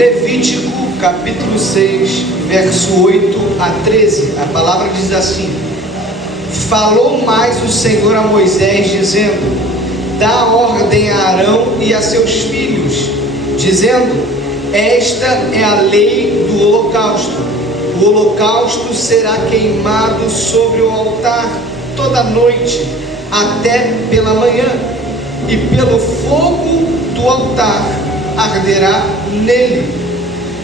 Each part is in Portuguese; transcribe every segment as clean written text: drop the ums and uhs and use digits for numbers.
Levítico capítulo 6, verso 8 a 13, a palavra diz assim: falou mais o Senhor a Moisés, dizendo: dá ordem a Arão e a seus filhos, dizendo: esta é a lei do holocausto. O holocausto será queimado sobre o altar toda noite, até pela manhã, e pelo fogo do altar arderá nele.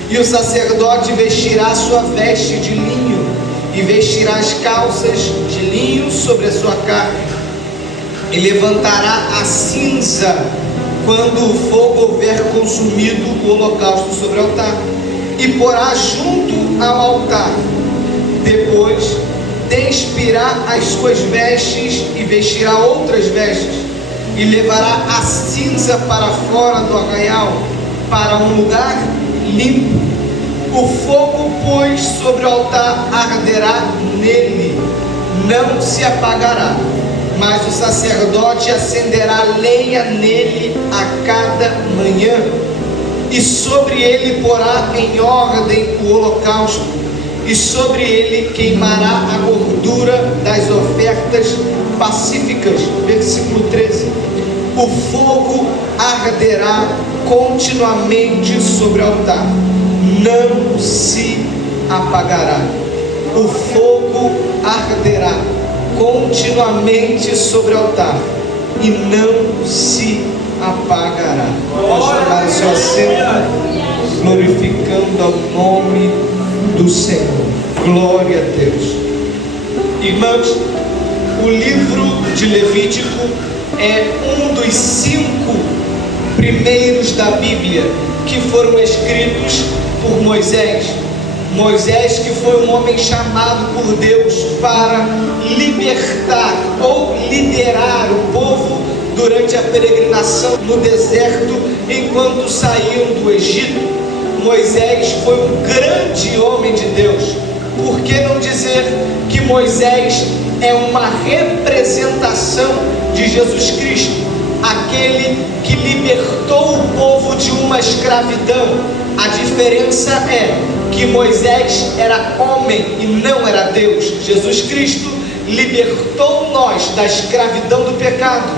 E o sacerdote vestirá sua veste de linho, e vestirá as calças de linho sobre a sua carne, e levantará a cinza quando o fogo houver consumido o holocausto sobre o altar, e porá junto ao altar. Depois despirá as suas vestes e vestirá outras vestes, e levará a cinza para fora do arraial, para um lugar limpo. O fogo, pois, sobre o altar arderá nele, não se apagará, mas o sacerdote acenderá lenha nele a cada manhã, e sobre ele porá em ordem o holocausto, e sobre ele queimará a gordura das ofertas pacíficas. Versículo 13: o fogo arderá continuamente sobre o altar, não se apagará. O fogo arderá continuamente sobre o altar e não se apagará. Vamos chamar o seu assento, glorificando ao nome do Senhor. Glória a Deus. Irmãos, o livro de Levítico é um dos 5 primeiros da Bíblia que foram escritos por Moisés. Moisés, que foi um homem chamado por Deus para libertar ou liderar o povo durante a peregrinação no deserto, enquanto saíam do Egito. Moisés foi um grande homem de Deus. Por que não dizer que Moisés é uma representação de Jesus Cristo, aquele que libertou o povo de uma escravidão? A diferença é que Moisés era homem e não era Deus. Jesus Cristo libertou nós da escravidão do pecado,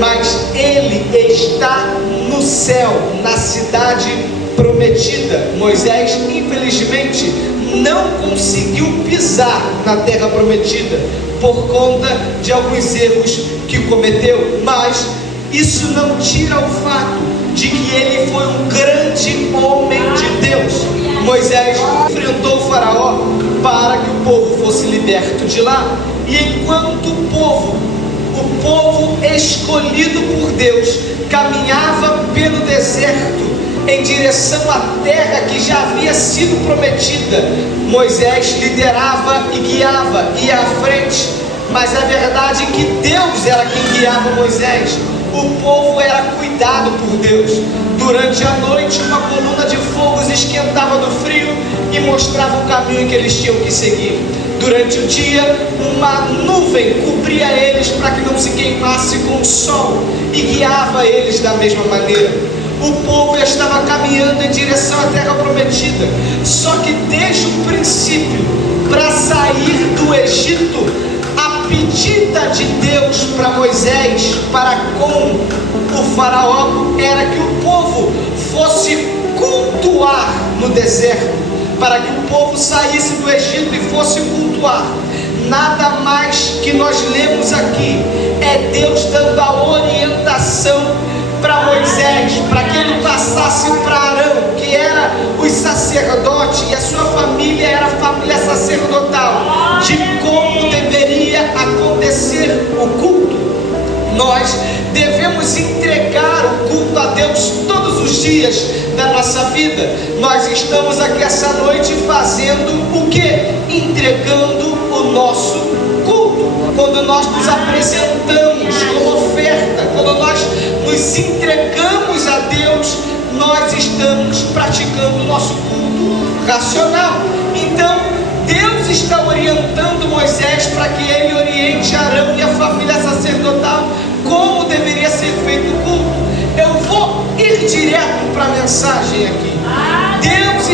mas Ele está no céu, na cidade prometida. Moisés, infelizmente, não conseguiu pisar na terra prometida por conta de alguns erros que cometeu, mas isso não tira o fato de que ele foi um grande homem de Deus. Moisés enfrentou o faraó para que o povo fosse liberto de lá, e enquanto o povo escolhido por Deus caminhava pelo deserto em direção à terra que já havia sido prometida, Moisés liderava e guiava, ia à frente. Mas a verdade é que Deus era quem guiava Moisés. O povo era cuidado por Deus. Durante a noite, uma coluna de fogo os esquentava do frio e mostrava o caminho que eles tinham que seguir. Durante o dia, uma nuvem cobria eles para que não se queimasse com o sol e guiava eles da mesma maneira. O povo estava caminhando em direção à terra prometida, só que desde o princípio, para sair do Egito, a pedida de Deus para Moisés, para com o faraó, era que o povo fosse cultuar no deserto, para que o povo saísse do Egito e fosse cultuar. Nada mais que nós lemos aqui é Deus dando a orientação para Moisés, para que ele passasse para Arão, que era os sacerdotes, e a sua família era a família sacerdotal, de como deveria acontecer o culto. Nós devemos entregar o culto a Deus todos os dias da nossa vida. Nós estamos aqui essa noite fazendo o que? Entregando o nosso culto. Quando nós nos apresentamos como oferta, quando nós nos entregamos a Deus, nós estamos praticando o nosso culto racional. Então, Deus está orientando Moisés para que ele oriente Arão e a família sacerdotal como deveria ser feito o culto. Eu vou ir direto para a mensagem aqui.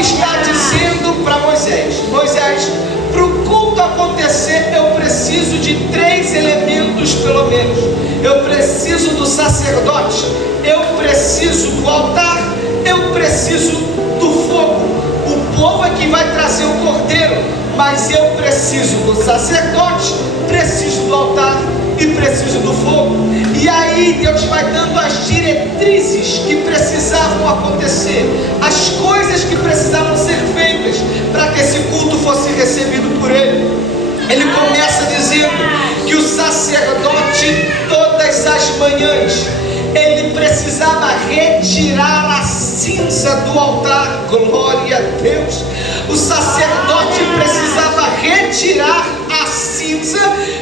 está dizendo para Moisés: Moisés, para o culto acontecer, eu preciso de 3 elementos pelo menos. Eu preciso do sacerdote, eu preciso do altar, eu preciso do fogo. O povo é que vai trazer o cordeiro, mas eu preciso do sacerdote, preciso do altar e preciso do fogo. E aí Deus vai dando as diretrizes que precisavam acontecer, as coisas que precisavam ser feitas para que esse culto fosse recebido por Ele. Ele começa dizendo que o sacerdote, todas as manhãs, ele precisava retirar a cinza do altar. Glória a Deus. O sacerdote precisava retirar a cinza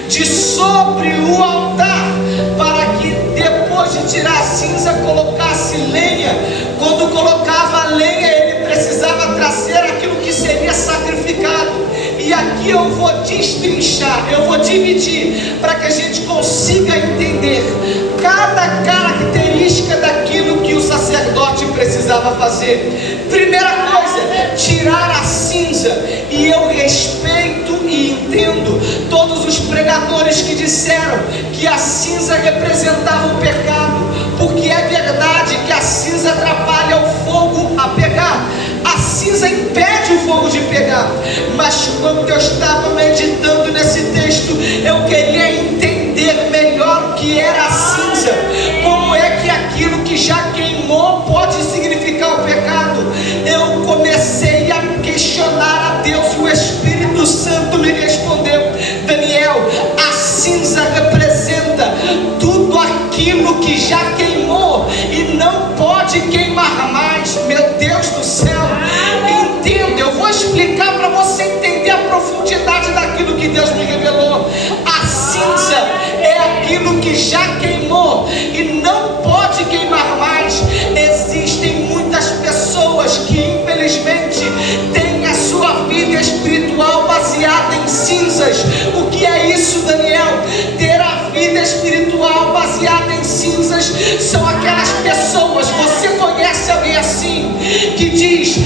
de sobre o altar, para que depois de tirar a cinza colocasse lenha. Quando colocava a lenha, ele precisava trazer aquilo que seria sacrificado. E aqui eu vou destrinchar, eu vou dividir, para que a gente consiga entender cada característica daquilo que o sacerdote precisava fazer. Primeira coisa, tirar a cinza. E eu respeito e entendo todos os pregadores que disseram que a cinza representava o pecado, porque é verdade que a cinza atrapalha o fogo a pegar. A cinza impede o fogo de pegar. Mas quando eu estava meditando nesse texto, eu queria entender melhor o que era a cinza. Como é que aquilo que já queimou pode significar o pecado? Eu comecei a questionar a Deus e o Espírito Santo me respondeu: Daniel, a cinza representa tudo aquilo que já queimou e não pode queimar mais. Meu Deus do céu, entenda, eu vou explicar para você entender a profundidade daquilo que Deus me revelou. A cinza é aquilo que já queimou e não pode queimar mais. Existem muitas pessoas que infelizmente têm a sua vida espiritual baseada em cinzas. O que é isso, Daniel? Ter a vida espiritual baseada em cinzas são aquelas pessoas, você conhece alguém assim, que diz: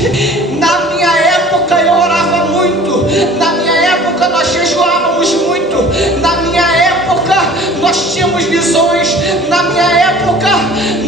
na minha época eu orava muito, na minha época nós jejuávamos muito, na minha época nós tínhamos visões, na minha época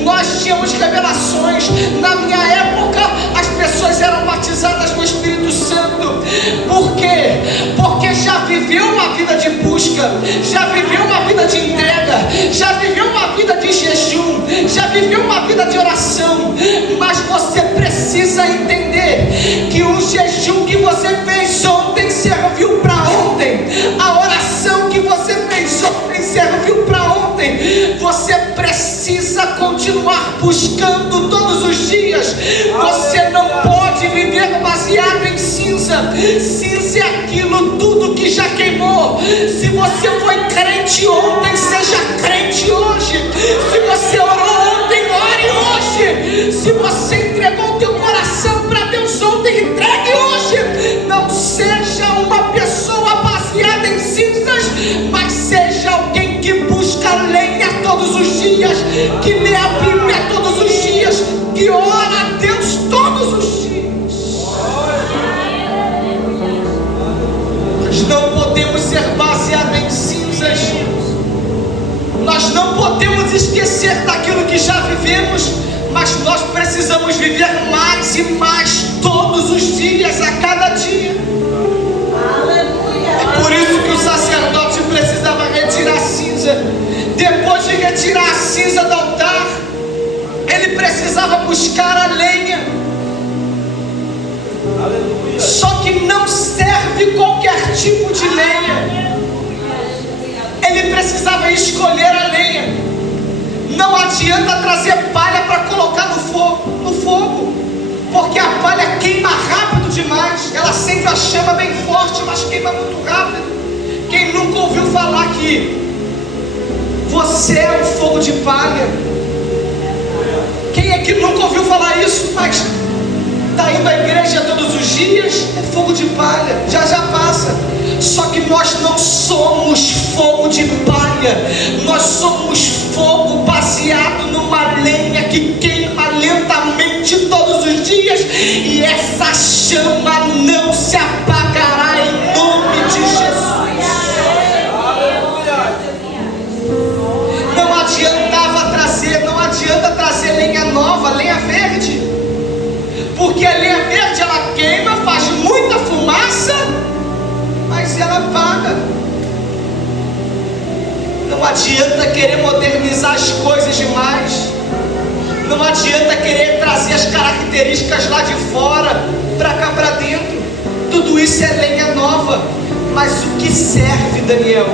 nós tínhamos revelações, na minha época as pessoas eram batizadas no Espírito Santo. Por quê? Porque já viveu uma vida de busca, já viveu uma vida de entrega, já viveu uma vida de jejum, já viveu uma vida de oração. Mas você precisa entender que o jejum que você fez ontem serviu para ontem, a oração que você fez ontem serviu para ontem. Você precisa continuar buscando todos os dias. Você não pode viver baseado em cinza. Cinza é aquilo tudo que já queimou. Se você foi crente ontem, seja crente hoje. Se você orou ontem, ore hoje. Se você entregou o teu coração para Deus ontem, entregue hoje. Não seja uma pessoa baseada em cinzas, mas seja alguém que busca lenha todos os dias, que lê a Bíblia todos os dias, que ora a Deus todos os dias. Nós não podemos ser baseados em cinzas. Nós não podemos esquecer daquilo que já vivemos, mas nós precisamos viver mais e mais todos os dias, a cada dia. É por isso que o sacerdote precisava retirar a cinza. Depois de retirar a cinza do altar, ele precisava buscar a lenha. Só que não serve qualquer tipo de lenha. Ele precisava escolher a lenha. Não adianta trazer palha para colocar no fogo, porque a palha queima rápido demais. Ela sente a chama bem forte, mas queima muito rápido. Quem nunca ouviu falar que você é um fogo de palha? Quem é que nunca ouviu falar isso, mas está indo à igreja todos os dias? É fogo de palha, já passa. Só que nós não somos fogo de palha, nós somos fogo baseado numa lenha que queima lentamente todos os dias, e essa porque a lenha verde ela queima, faz muita fumaça, mas ela apaga. Não adianta querer modernizar as coisas demais. Não adianta querer trazer as características lá de fora para cá para dentro. Tudo isso é lenha nova. Mas o que serve, Daniel?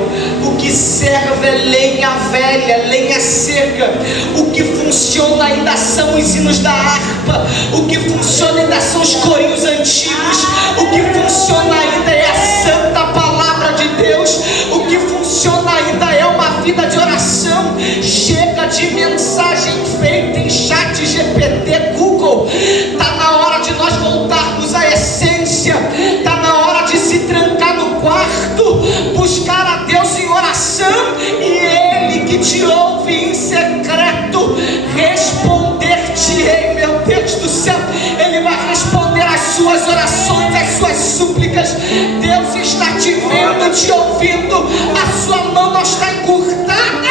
O que serve é lenha velha, lenha seca. O que funciona ainda são os hinos da harpa. O que funciona ainda são os corinhos antigos. O que funciona ainda é a santa palavra de Deus. O que funciona ainda é uma vida de oração. Chega de mensagem feita em chat GPT, Google. Está na hora de nós voltarmos à essência. Está na hora de se trancar no quarto, buscar a Deus em oração, e Ele que te ouve em secreto, responder-te-ei. Meu Deus do céu, Ele vai responder às suas orações, às suas súplicas. Deus está te vendo, te ouvindo, a sua mão não está encurtada.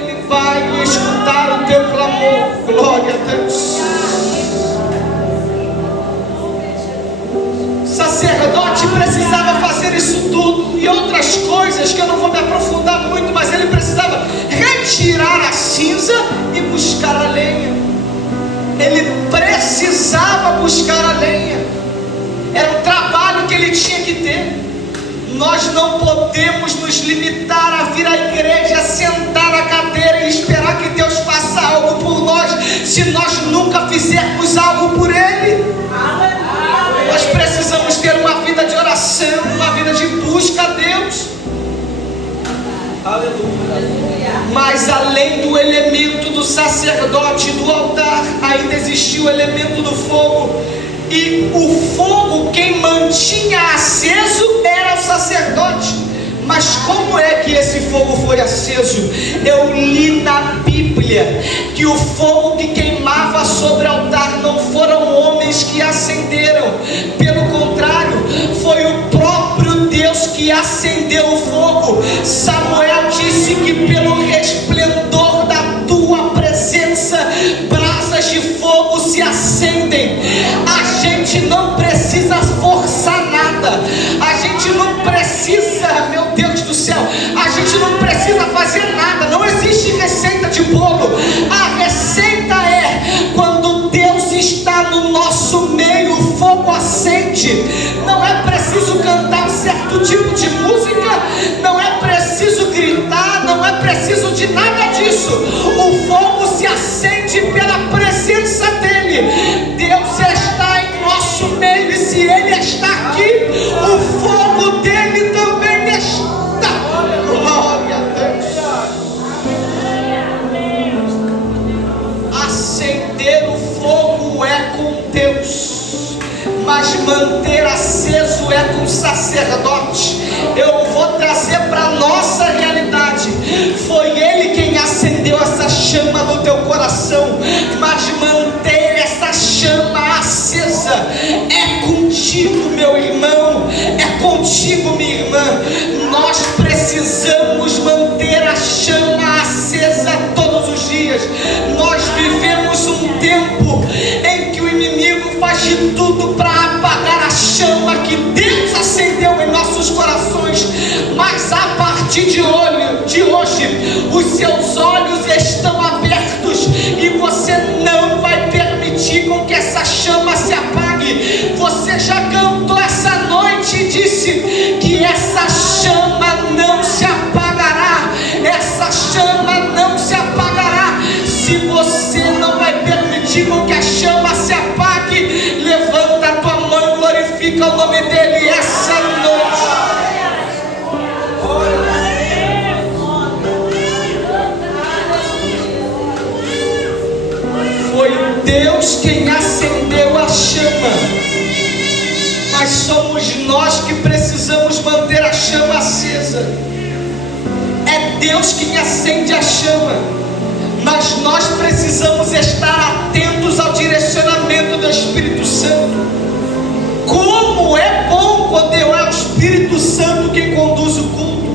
Ele vai escutar o teu clamor. Glória a Deus. Sacerdote precisava fazer isso tudo e outras coisas que eu não vou me aprofundar muito, mas ele precisava retirar a cinza e buscar a lenha. Ele precisava buscar a lenha. Era um trabalho que ele tinha que ter. Nós não podemos nos limitar a vir à igreja, sentar na cadeira e esperar que Deus faça algo por nós, se nós nunca fizermos algo por Ele. Nós precisamos ter uma vida de oração, uma vida de busca a Deus. Aleluia. Mas além do elemento do sacerdote, do altar, ainda existia o elemento do fogo. E o fogo, quem mantinha aceso era o sacerdote. Mas como é que esse fogo foi aceso? Eu li na Bíblia que o fogo que queimava sobre o altar não foram homens que acenderam. Pelo contrário, foi o próprio Deus que acendeu o fogo. Samuel disse que pelo resplendor da tua presença, brasas de fogo se acendem. A gente não precisa forçar nada. A gente não precisa, meu Deus do céu, a gente não precisa fazer nada. Não existe receita de bolo. A receita é quando Deus está no nosso meio, o fogo acende. Não é preciso cantar um certo tipo de música, não é preciso gritar, não é preciso de nada disso. O fogo se acende pela presença dEle. Deus está em nosso meio, e se Ele está aqui, o fogo dEle também está. Glória a Deus. Acender o fogo é com Deus, mas manter aceso é com o sacerdote. Eu vou trazer para a nossa realidade. Foi Ele quem acendeu essa chama no teu coração, mas manter essa chama acesa é contigo, meu irmão, é contigo, minha irmã. Nós precisamos manter a chama acesa todos os dias. Nós vivemos um tempo em que o inimigo faz de tudo para apagar a chama que Deus acendeu em nossos corações. Mas a partir de hoje, os seus olhos estão abertos e você não vai permitir com que essa chama se apague. Você já cantou essa noite e disse que essa chama não se apagará. Essa chama não se apagará. Se você não vai permitir com que a chama se apague, levanta a tua mão e glorifica o nome dEle essa noite. Foi Deus quem acendeu a chama, mas somos nós que precisamos manter a chama acesa. É Deus quem acende a chama, mas nós precisamos estar atentos ao direcionamento do Espírito Santo. Como é bom quando é o Espírito Santo quem conduz o culto.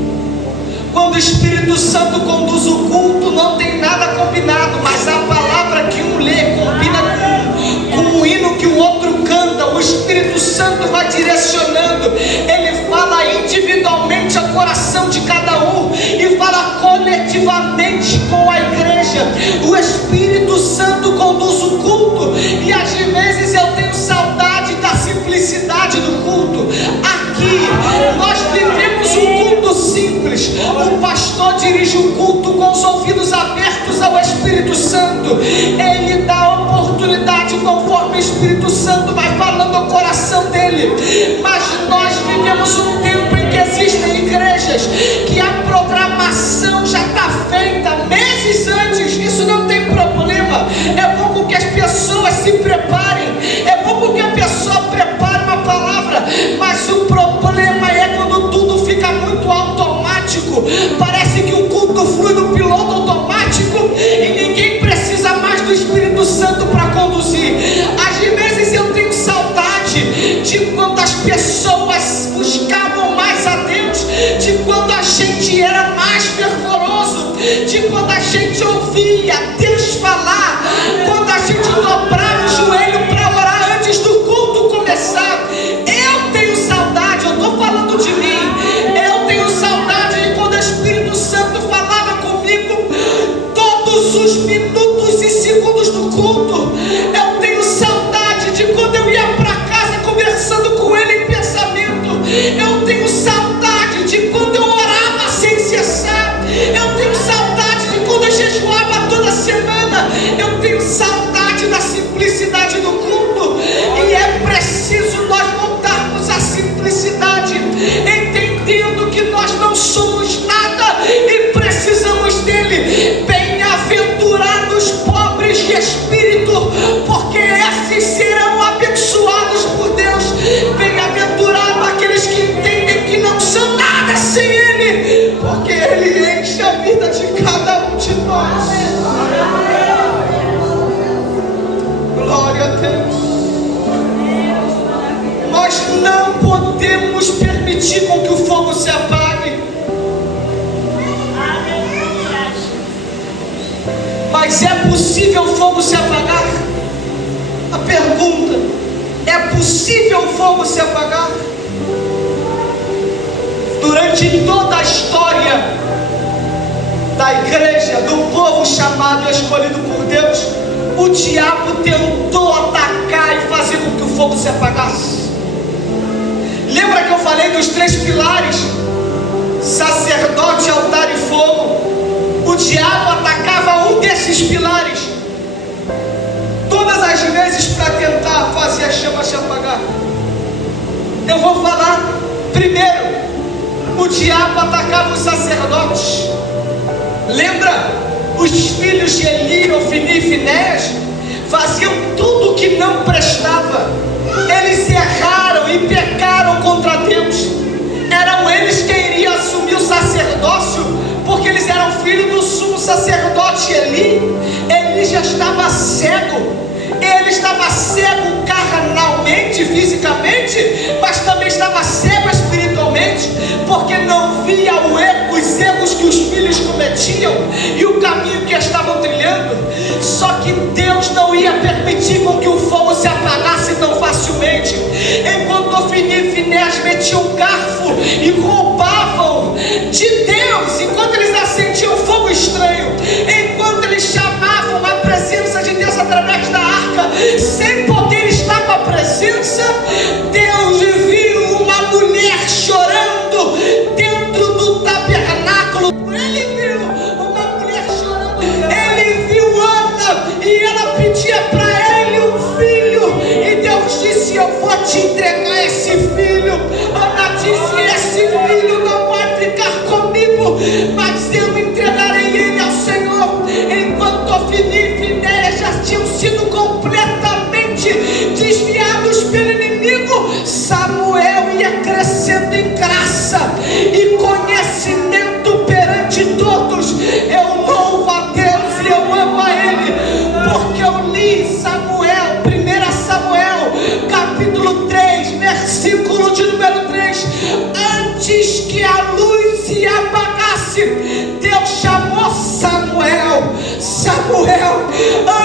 Quando o Espírito Santo conduz o culto, não tem nada combinado, mas a palavra que um lê combina com o hino que o outro canta. coração de cada um e fala coletivamente com a igreja. O Espírito Santo conduz o culto, e às vezes eu tenho saudade da simplicidade do culto. Aqui nós vivemos um culto simples. O pastor dirige o culto com os ouvidos abertos ao Espírito Santo. Ele dá a oportunidade conforme o Espírito Santo vai falando ao coração dele. Mas nós vivemos um tempo em que existem igrejas que a programação já está feita meses antes. Isso não tem problema. É bom que as pessoas se preparem. É bom que a pessoa prepare uma palavra. Mas o problema é quando tudo fica muito automático. Parece que o culto flui no piloto automático e ninguém precisa mais do Espírito Santo para conduzir. Às vezes eu tenho saudade de quando as pessoas buscavam mais a Deus, de quando a gente era mais fervoroso, de quando a gente ouvia Deus falar, quando a gente dobrava o joelho para orar antes do culto começar. Eu tenho saudade, eu estou falando de mim, eu tenho saudade de quando o Espírito Santo falava comigo todos os minutos e segundos do culto. Eu tenho saudade de quando eu ia para casa conversando com Ele em pensamento. Eu tenho saudade de quando eu orava sem cessar. Eu tenho saudade de quando eu jejuava toda semana. Eu tenho saudade da simplicidade do culto. E é preciso nós voltarmos à simplicidade, entendendo que nós não somos nada e precisamos dele. Bem-aventurados pobres de espírito, porque esses serão abençoados por Deus. Bem-aventurados aqueles que entendem que não são nada sem ele, porque ele enche a vida de cada um de nós. Glória a Deus. Nós não podemos permitir com que o fogo se apague. Mas é possível o fogo se apagar? A pergunta: é possível o fogo se apagar? Durante toda a história da igreja, do povo chamado e escolhido por Deus, o diabo tentou atacar e fazer com que o fogo se apagasse. Lembra que eu falei dos 3 pilares? Sacerdote, altar e fogo. O diabo atacava um desses pilares todas as vezes para tentar fazer a chama se apagar. Eu vou falar primeiro. O diabo atacava os sacerdotes. Lembra? Os filhos de Eli, Ofni e Finéias faziam tudo que não prestava. Eles erraram e pecaram contra Deus. Eram eles que iriam assumir o sacerdócio, porque eles eram filhos do sumo sacerdote Eli. Ele já estava cego. Ele estava cego carnalmente, fisicamente, mas também estava cego espiritualmente, porque não via os erros que os filhos cometiam e o caminho que estavam trilhando. Só que Deus não ia permitir com que o fogo se apagasse tão facilmente. Enquanto Ofni e Finéias metiam um garfo e roubavam de Deus, enquanto eles acendiam fogo estranho, enquanto eles chamavam a presença de Deus através da arca, sem poder estar com a presença, Deus viu uma mulher chorando dentro do tabernáculo. Ele viu uma mulher chorando. Ele viu Ana e ela pedia para ele um filho, e Deus disse: eu vou te entregar esse filho. Ana disse: esse filho não vai ficar comigo, mas eu entregarei ele ao Senhor. Enquanto Ofni e Finéias já tinham sido completamente desviados pelo inimigo, Samuel ia crescendo em graça e conhecimento perante todos. Eu louvo a Deus e eu amo a Ele, porque eu li Samuel, 1 Samuel, capítulo 3, versículo de número 3. Antes que a luz se apagasse, Deus chamou Samuel. Samuel,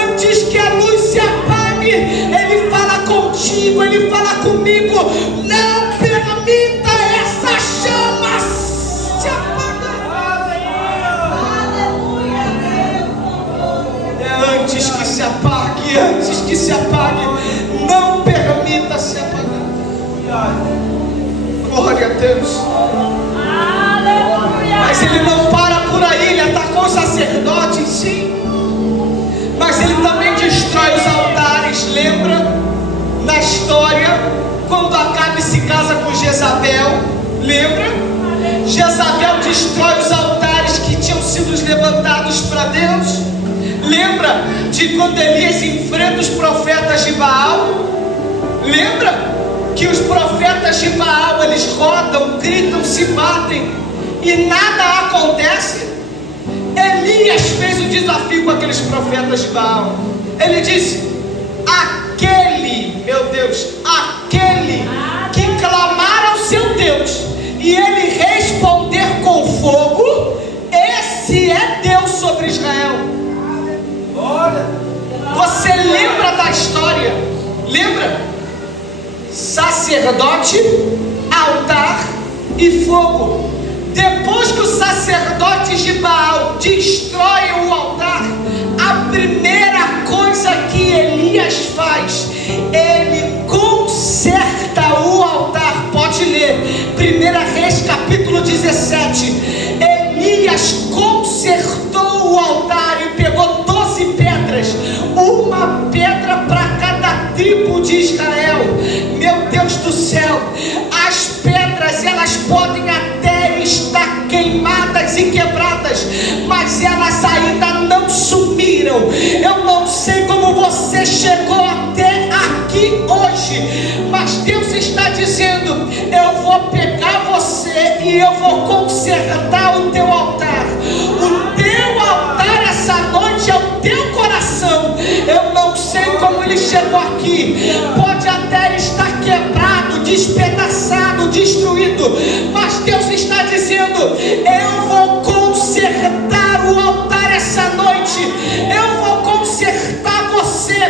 antes que a luz se apague, Ele fala contigo, Ele fala comigo. Não permita essa chama se apagar. se apague. Não permita se apagar. Glória a Deus. Mas ele não para por aí, ele atacou os sacerdotes, sim. Mas ele também destrói os altares. Lembra na história quando Acabe se casa com Jezabel? Lembra? Jezabel destrói os altares que tinham sido levantados para Deus. Lembra de quando Elias enfrenta os profetas de Baal? Lembra que os profetas de Baal, eles rodam, gritam, se batem e nada acontece? Elias fez um desafio com aqueles profetas de Baal. Ele disse: aquele, meu Deus, aquele que clamar ao seu Deus e ele responder com fogo, esse é Deus sobre Israel. Você lembra da história? Lembra? Sacerdote, altar e fogo. Depois que os sacerdotes de Baal destroem o altar, a primeira coisa que Elias faz, ele conserta o altar. Pode ler 1 Reis capítulo 17. Elias consertou o altar e pegou 12 pedras, uma pedra para cada tribo de Israel. Meu Deus do céu, as pedras, elas podem até estar queimadas e quebradas, mas elas ainda não sumiram. Eu não sei como você chegou até aqui hoje, mas Deus está dizendo: eu vou pegar você e eu vou consertar o teu altar. O teu altar essa noite é o teu coração. Eu não sei como ele chegou aqui, pode até estar quebrado, despedaçado, destruído, mas Deus está dizendo: eu vou consertar o altar essa noite, eu vou consertar você.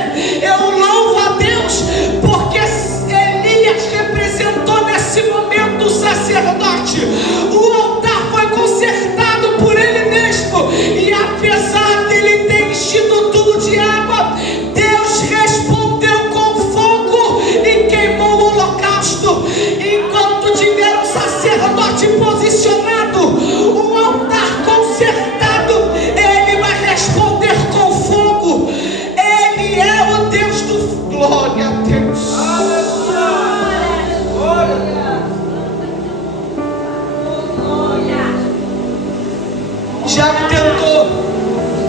Eu louvo a Deus, porque Elias representou nesse momento o sacerdote. O altar foi consertado por ele mesmo, e apesar dele ter enchido tudo de água, Deus respondeu com fogo e queimou o holocausto. Enquanto tiver um sacerdote posicionado, um altar consertado, ele vai responder com fogo. Ele é o Deus do... Glória a Deus. Diabo tentou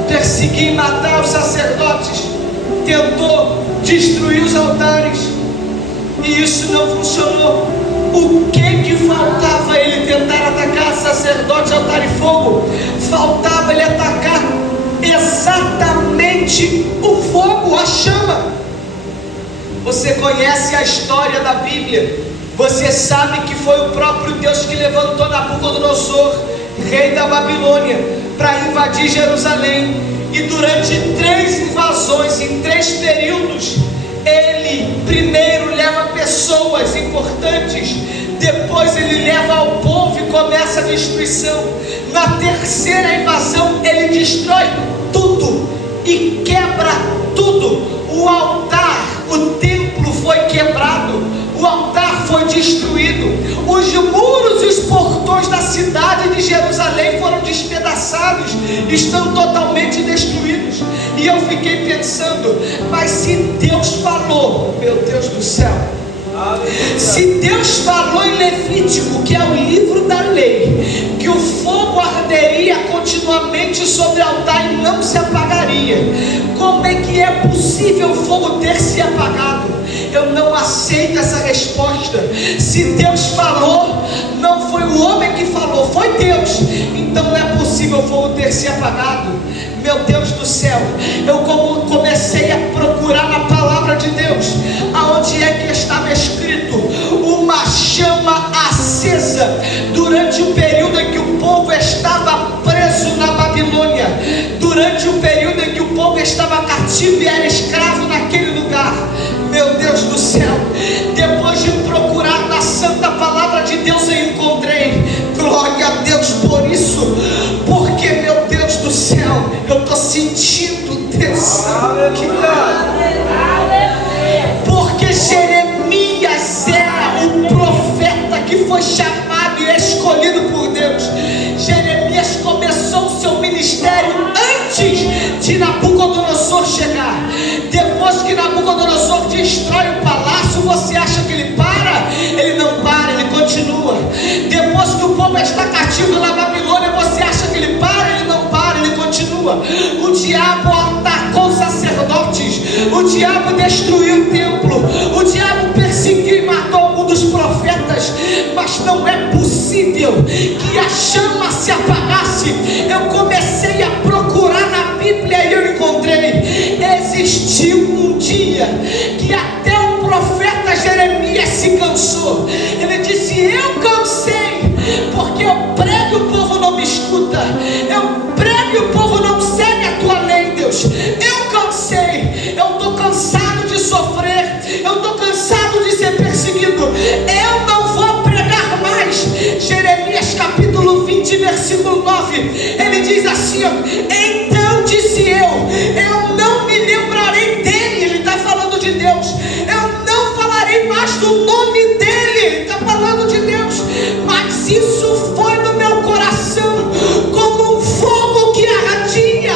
perseguir e matar os sacerdotes, tentou destruir os altares, e isso não funcionou. O que faltava ele tentar atacar sacerdote, altar e fogo? Faltava ele atacar exatamente o fogo, a chama. Você conhece a história da Bíblia, você sabe que foi o próprio Deus que levantou Nabucodonosor, rei da Babilônia, para invadir Jerusalém. E durante 3 invasões, em 3 períodos, ele primeiro leva pessoas importantes, depois ele leva ao povo e começa a destruição. Na terceira invasão, ele destrói tudo e quebra tudo. O altar, o templo foi quebrado, o altar foi destruído, os muros e os portões da cidade de Jerusalém foram despedaçados, estão totalmente destruídos. E eu fiquei pensando, mas se Deus falou, meu Deus do céu, se Deus falou em Levítico, que é o livro da lei, que o fogo arderia continuamente sobre o altar e não se apagaria, como é que é possível o fogo ter se apagado? Eu não aceito essa resposta. Se Deus falou, não foi o homem que falou, foi Deus. Então não é possível o fogo ter se apagado. Meu Deus do céu, eu comecei a procurar na palavra de Deus, aonde é que estava escrito uma chama acesa durante o período em que o povo estava preso na Babilônia, durante o período em que o povo estava cativo e era escravo naquele lugar. Meu Deus do céu, depois de procurar na santa palavra de Deus, eu encontrei. Glória a Deus por isso, porque meu Deus do céu, eu estou sentindo Deus. Aleluia. foi chamado e escolhido por Deus. Jeremias começou o seu ministério antes de Nabucodonosor chegar. Depois que Nabucodonosor destrói o palácio, você acha que ele para? Ele não para, ele continua. Depois que o povo está cativo na Babilônia, você acha que ele para? Ele não para, ele continua. O diabo atacou os sacerdotes, o diabo destruiu o templo, o diabo perseguiu e matou alguns dos profetas, mas não é possível que a chama se apagasse. Eu comecei a procurar na Bíblia e eu encontrei. Existiu um dia que até o profeta Jeremias se cansou. Ele disse: eu cansei, porque eu prego e o povo não me escuta, eu prego e o povo não segue a tua lei, Deus. Eu cansei, eu estou cansado de sofrer, eu estou cansado de ser perseguido, eu não vou pregar mais. Jeremias capítulo 20 versículo 9, ele diz assim: então disse eu não me lembrarei dele. Ele está falando de Deus. Eu não falarei mais do nome dele. Ele está falando de Deus. Mas isso foi no meu coração como um fogo que ardia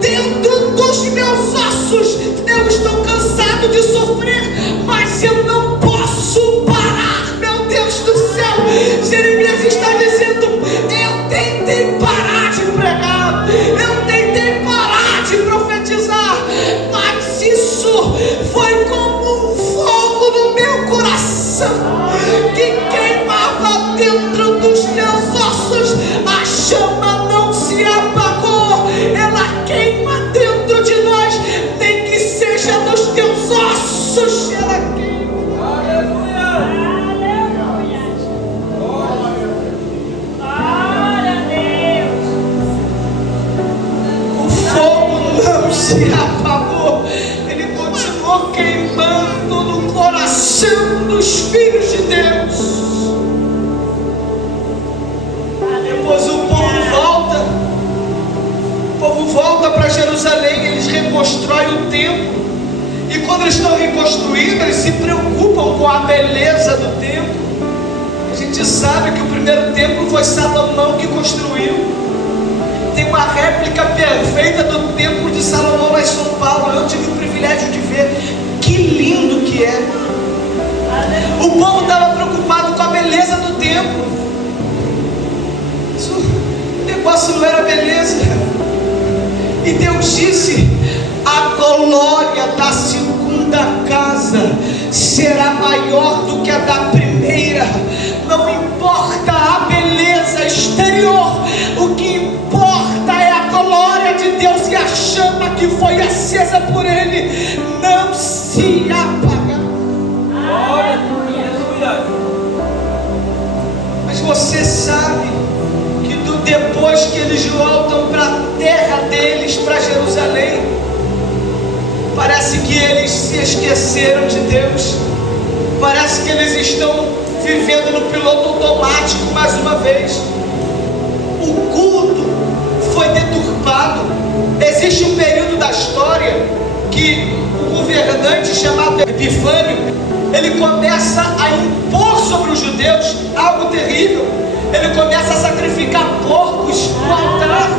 dentro dos meus ossos. Eu estou cansado de sofrer, mas eu não posso parar. Meu Deus do céu, Jeremias está dizendo: eu tentei parar de pregar, eu tentei parar de profetizar, mas isso foi como um fogo no meu coração que queimava dentro dos meus ossos. A chama não se apagou, ela queima dentro de nós, nem que seja nos teus ossos, ela queima. Se apagou, ele continuou queimando no coração dos filhos de Deus. Depois o povo volta para Jerusalém, eles reconstroem o templo, e quando eles estão reconstruindo, eles se preocupam com a beleza do templo. A gente sabe que o primeiro templo foi Salomão que construiu. Tem uma réplica perfeita do templo de Salomão lá em São Paulo. Eu tive o privilégio de ver. Que lindo que é. O povo estava preocupado com a beleza do templo. O negócio não era beleza. E Deus disse: a glória da segunda casa será maior do que a da primeira. Não importa a beleza exterior, o que importa é a glória de Deus, e a chama que foi acesa por Ele não se apaga. Mas você sabe que depois que eles voltam para a terra deles, para Jerusalém, parece que eles se esqueceram de Deus. Parece que eles estão vivendo no piloto automático mais uma vez. O culto foi deturpado. Existe um período da história que o governante chamado Epifânio, ele começa a impor sobre os judeus algo terrível. Ele começa a sacrificar porcos no altar.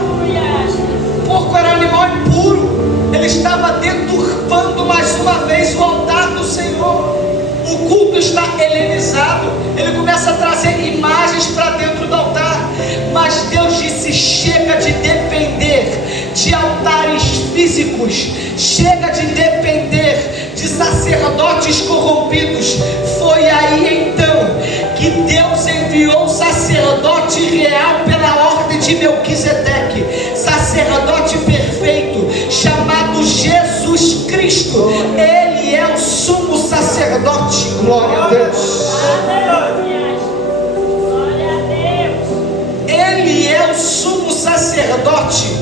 Porco era animal impuro. Ele estava deturpando mais uma vez o altar do Senhor. O culto está helenizado. Ele começa a trazer imagens para dentro do altar. Mas Deus disse: chega de depender de altares físicos, chega de depender de sacerdotes corrompidos. Foi aí então que Deus enviou um sacerdote real pela ordem de Melquisedeque, sacerdote perfeito, chamado Jesus Cristo. Ele é o sumo sacerdote. Glória a Deus. Ele é o sumo sacerdote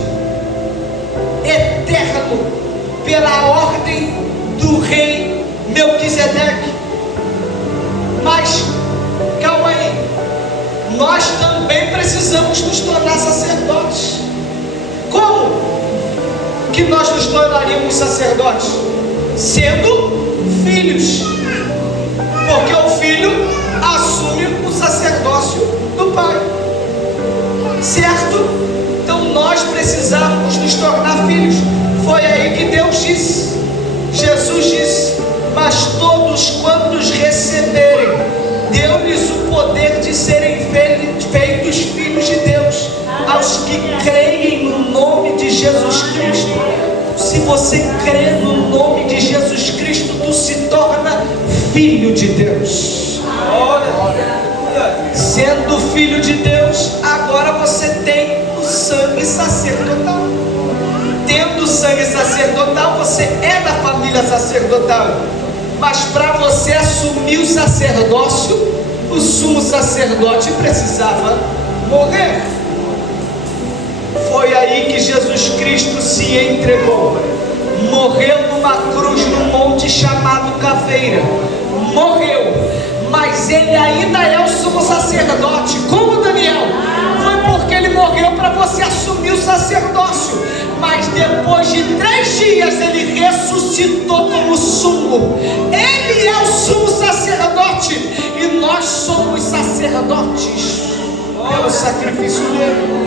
eterno pela ordem do rei Melquisedeque. Mas calma aí, nós também precisamos nos tornar sacerdotes. Como que nós nos tornaríamos sacerdotes? Sendo filhos, porque o filho assume o sacerdócio. nós precisávamos nos tornar filhos. Foi aí que Deus disse, Jesus disse: mas todos quantos receberem, deu-lhes o poder de serem feitos filhos de Deus, aos que creem no nome de Jesus Cristo. Se você crê no nome de Jesus Cristo, tu se torna filho de Deus. Sendo filho de Deus, agora você tem o sangue sacerdotal. Tendo o sangue sacerdotal, você é da família sacerdotal. Mas para você assumir o sacerdócio, o sumo sacerdote precisava morrer. Foi aí que Jesus Cristo se entregou. Morreu numa cruz num monte chamado Caveira. Morreu, mas ele ainda é o sumo sacerdote. Como Daniel? Foi porque ele morreu para você assumir o sacerdócio. Mas depois de 3 dias ele ressuscitou como sumo. Ele é o sumo sacerdote e nós somos sacerdotes pelo sacrifício dele.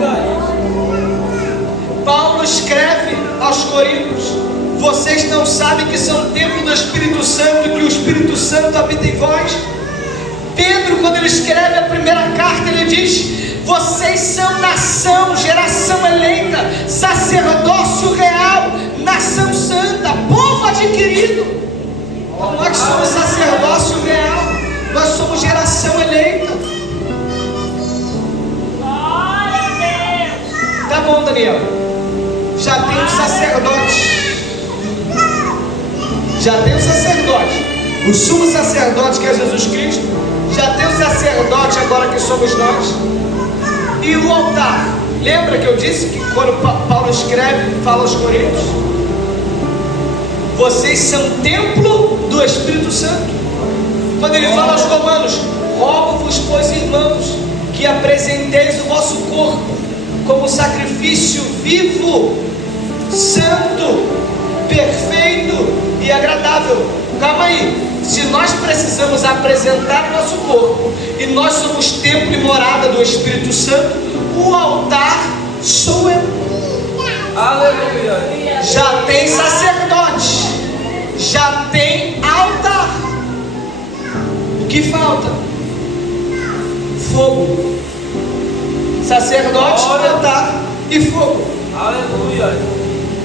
Paulo escreve aos Coríntios: vocês não sabem que são templo do Espírito Santo, que o Espírito Santo habita em vós? Pedro, quando ele escreve a primeira carta, ele diz: vocês são nação, geração eleita, sacerdócio real, nação santa, povo adquirido. Então nós somos sacerdócio real, nós somos geração eleita. Tá bom, Daniel, já tem um sacerdote. Já tem um sacerdote, o sumo sacerdote que é Jesus Cristo. Já tem o sacerdote agora que somos nós. E o altar, lembra que eu disse que quando Paulo escreve, fala aos Coríntios, vocês são templo do Espírito Santo. Quando ele fala aos Romanos: rogo-vos, pois, irmãos, que apresenteis o vosso corpo como sacrifício vivo, santo, perfeito e agradável. Calma aí, se nós precisamos apresentar o nosso corpo e nós somos templo e morada do Espírito Santo, o altar sou eu. Aleluia. Já tem sacerdote, já tem altar. O que falta? Fogo. Sacerdote, altar e fogo. Aleluia.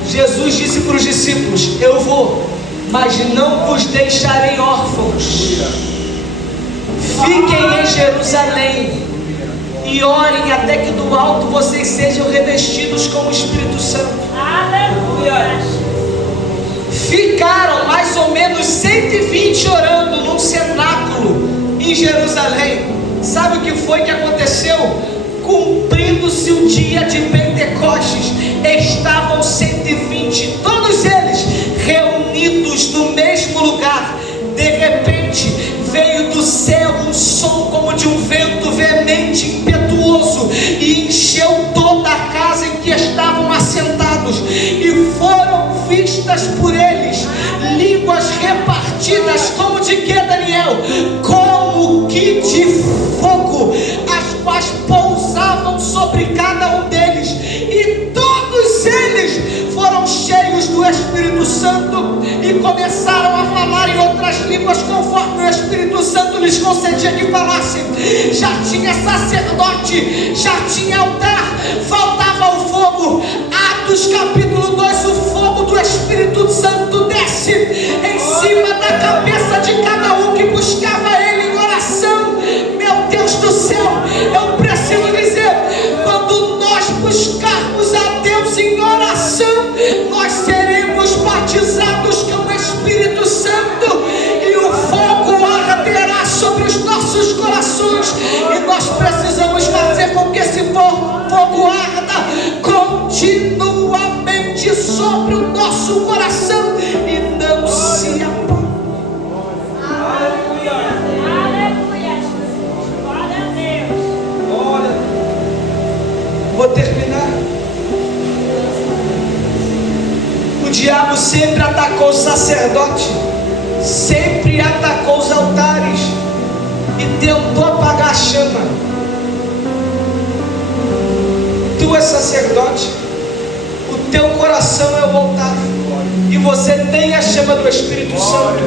Jesus disse para os discípulos: eu vou, mas não vos deixarei órfãos. Fiquem em Jerusalém e orem até que do alto vocês sejam revestidos com o Espírito Santo. Aleluia. Ficaram mais ou menos 120 orando num cenáculo em Jerusalém. Sabe o que foi que aconteceu? Cumprindo-se o dia de Pentecostes, estavam 120, todos eles reunidos no mesmo lugar. De repente veio do céu um som como de um vento veemente, impetuoso, e encheu toda a casa em que estavam assentados, e foram vistas por eles línguas repartidas como de que, Daniel? Como que de fogo, as quais pousavam sobre cada um deles, e todos eles foram cheios do Espírito Santo e começaram a falar em outras línguas conforme o Espírito Santo lhes concedia que falassem. Já tinha sacerdote, já tinha altar, faltava o fogo. Atos capítulo 2, o fogo do Espírito Santo desce em cima da cabeça de cada um que buscava ele em oração. Meu Deus do céu, eu preciso dizer, quando nós buscarmos a Deus em oração, nós seremos batizados com o Espírito Santo e o fogo arderá sobre os nossos corações, e nós precisamos fazer com que esse fogo arda continuamente sobre o nosso coração e não se apague. Aleluia. Aleluia. Glória a Deus. Olha, vou terminar. O diabo sempre atacou o sacerdote, sempre atacou os altares e tentou apagar a chama. Tu és sacerdote. sacerdote, o teu coração é o altar, e você tem a chama do Espírito Santo.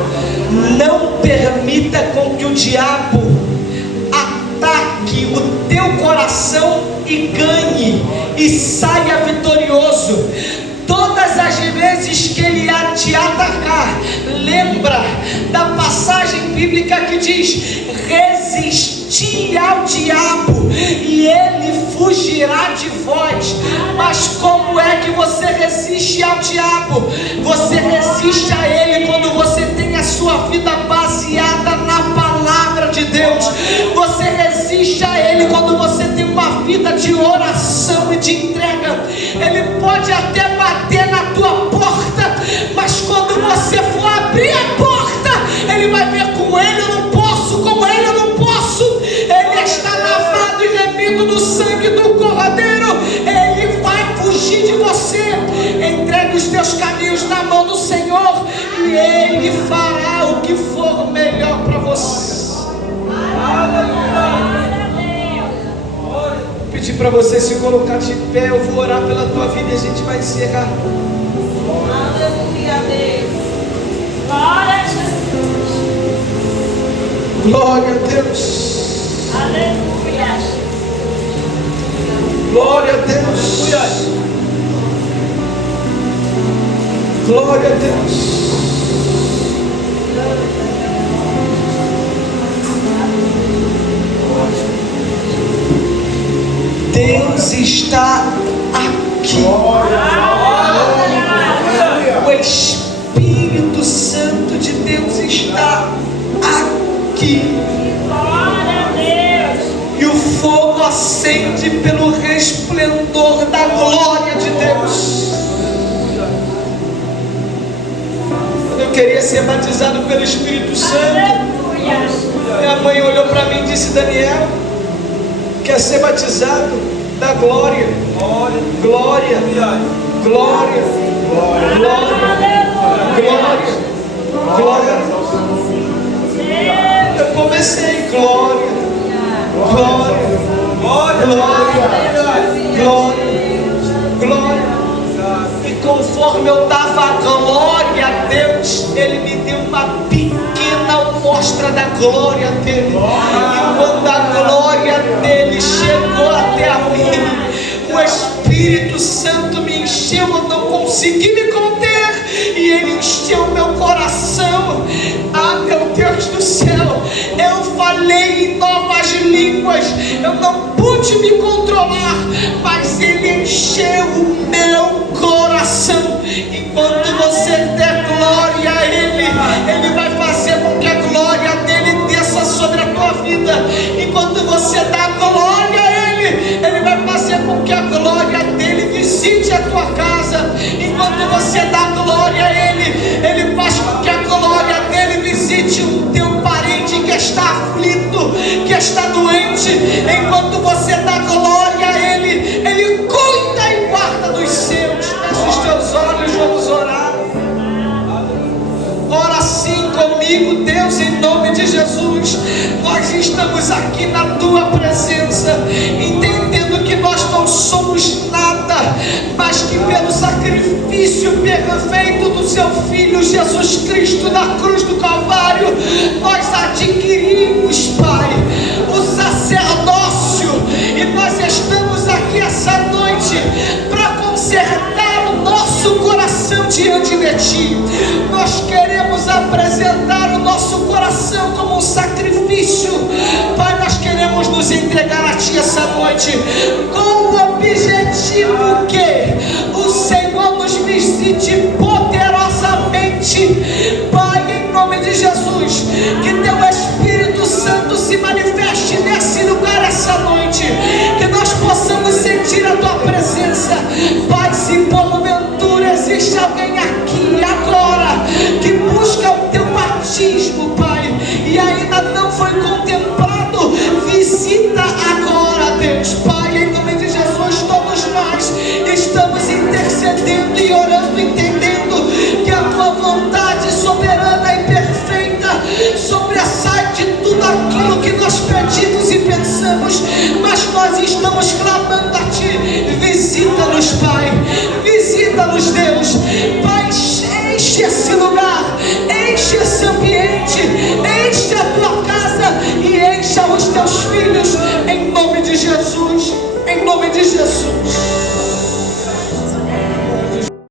Não permita com que o diabo ataque o teu coração e ganhe, e saia vitorioso. Todas as vezes que ele te atacar, lembra da passagem bíblica que diz: resisti ao diabo e ele fugirá de vós. Mas como é que você resiste ao diabo? Você resiste a ele quando você tem a sua vida baseada na palavra de Deus. Você resiste a ele quando você tem uma vida de oração e de entrega. Ele pode até bater na tua porta, mas quando você for abrir a porta, ele vai ver: com ele eu não posso, com ele eu não posso. Ele está lavado e remido do sangue do Cordeiro. Ele vai fugir de você. Entregue os teus caminhos na mão do Senhor e ele fará o que for melhor para você. Vou pedir para você se colocar de pé. Eu vou orar pela tua vida e a gente vai encerrar. Aleluia, Deus. Glória a Jesus. Glória a Deus. Aleluia. Glória a Deus. Glória a Deus. Deus está aqui. O Espírito Santo de Deus está aqui. Glória a Deus. E o fogo acende pelo resplendor da glória de Deus. Quando eu queria ser batizado pelo Espírito Santo, Aleluia. minha mãe olhou para mim e disse: Daniel, quer ser batizado da glória. Glória, glória, glória, glória, glória. Eu comecei: glória, glória, glória, glória, glória. E conforme eu dava glória a Deus, Ele me deu uma pequena amostra da glória dEle. E quando a glória dEle chegou até a mim, o Espírito Santo me encheu, eu não consegui me conter, e Ele encheu meu coração. Ah, meu Deus do céu, eu falei em novas línguas, eu não pude me controlar, mas Ele encheu o meu coração. E quando você der glória a Ele, Ele vai fazer com que a glória dEle desça sobre a tua vida. E quando você dá glória a Ele, Ele vai fazer com que a glória dEle visite a tua casa. E quando você dá glória a Ele, Ele faz com que a glória dEle visite o teu parente que está aflito, que está doente. Enquanto você dá glória a Ele, Ele cuida e guarda dos seus. Fecha os teus olhos, vamos orar. Ora assim comigo, Deus, em nome de Jesus. Nós estamos aqui na tua presença, entendendo que nós não somos nada, mas que pelo sacrifício perfeito do seu Filho Jesus Cristo na cruz do Calvário, nós adquirimos, Pai, o sacerdócio. E nós estamos aqui essa noite para consertar o nosso coração diante de Ti. Nós queremos apresentar o nosso coração como um sacrifício. Pai, nós queremos nos entregar a Ti essa noite, com o objetivo que o Senhor nos visite poderosamente. Pai, em nome de Jesus, que Teu Espírito Santo se manifeste nesse lugar essa noite, que nós possamos sentir a Tua presença. Pai, se porventura existe alguém aqui agora que busca o Teu batismo, Pai, e ainda não foi contemplado, visita agora, Deus. Pai, em nome de Jesus, todos nós estamos intercedendo e orando, entendendo que a Tua vontade soberana e perfeita sobressai de tudo aquilo que nós pedimos e pensamos, mas nós estamos clamando